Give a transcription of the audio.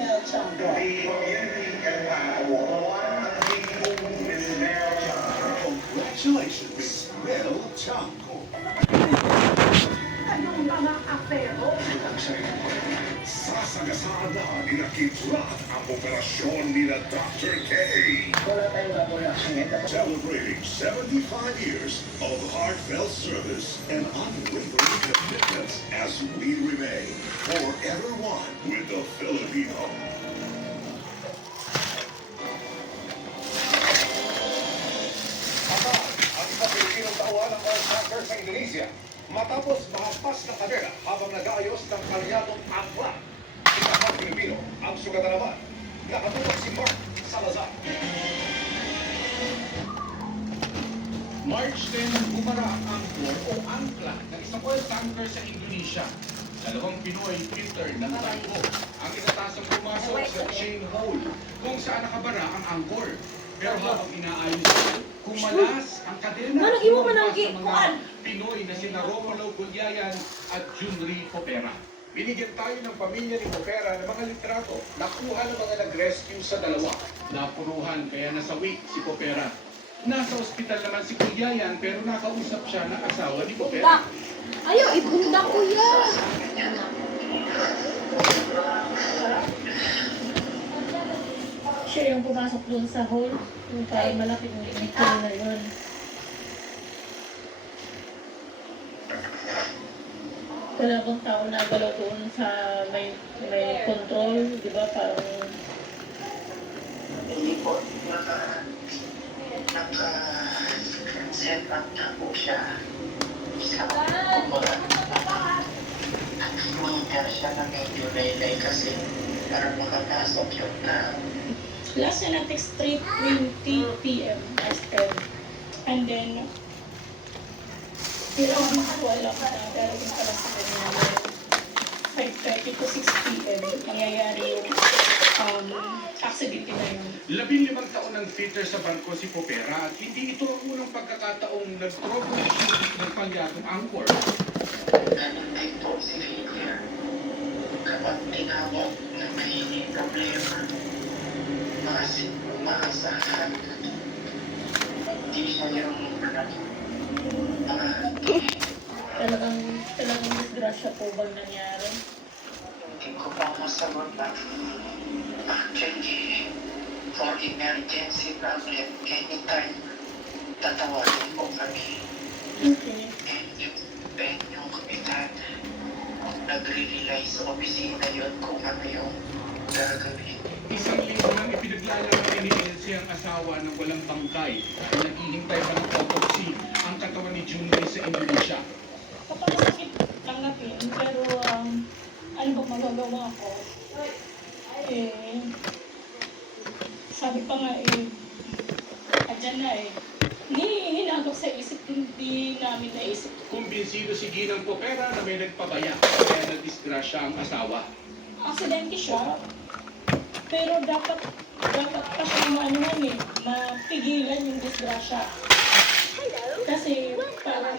Mel Chanco. Congratulations, Mel Chanco. Anong mga apero? Sasagasaan na nila Kid Rock ang operasyon nila Dr. K. Wala tayong gagawin aksyoneta. Celebrating 75 years of heartfelt service and unwavering commitment as we remain forever one with the Filipino. Ang isa Pilipinong tauhan ng all soccer sa Indonesia matapos mahampas na kamera habang nag-aayos ng kalyadong akla. Isa pang Pilipino ang sugatan naman. Nakatutok si Mark Salazar. March 10, bumara ang angkor o angkla ng isang oil tanker sa Indonesia. Dalawang Pinoy filter ng barko ang inatasang pumasok sa chain hole kung saan nakabara ang angkor. Pero habang inaayos ito, kumalas ang kadena Manang imo man ang sa mga kuan. Pinoy na sina Romulo Gulyayan at Junri Popera. Binigyan tayo ng pamilya ni Popera ng mga litrato. Nakuha ng mga nag-rescue sa dalawa. Napuruhan kaya nasawi si Popera. Nasa ospital naman si Gulyayan pero nakausap siya ng asawa ni Bunda. Popera. Ayaw, ibunda kuya. Siya yung pumasok doon sa hole. Yung kaya malapit ng limikol na yun. Dalawang tao na galaw doon sa may control, di ba? Parang Hindi po, naka-set up na po siya sa kumbaga. Nakikita siya na medyo laylay kasi para makapasok yung na last na text 3:20 p.m. SM. And then, pero wala ka na darating pa lang sa kanya 5:30 to 6 p.m. nangyayari yung accident na yun. 15 taon ng fitter sa barko si Popera at hindi ito ang unang pagkakataong nag-troubleshoot ng palyatong angkor. ganun din po si Victor. Kapag tinawag na may problema, maasahan. Hindi siya yung Talagang disgrasya po bang nangyari? hindi ko pa masagot na actually for emergency problem anytime tatawagin po kami. Okay. And yung kapitan nagre-rely sa opisina yun kung ano yung gagawin. Isang linggo nang ipinaglalaman ni Elsie ang asawa ng walang bangkay at naghihintay pa ng autopsy ang katawan ni Junri sa Indonesia. Kapag-sakit tanggapin, pero ano bang magagawa ko? Sabi pa nga andyan na hinagok sa isip, hindi namin naisip. Kumbinsido si Ginang Popera na may nagpabaya kaya nagdisgrasya ang asawa. Aksidente siya, pero dapat pa siya mapigilan yung disgrasya. Kasi parang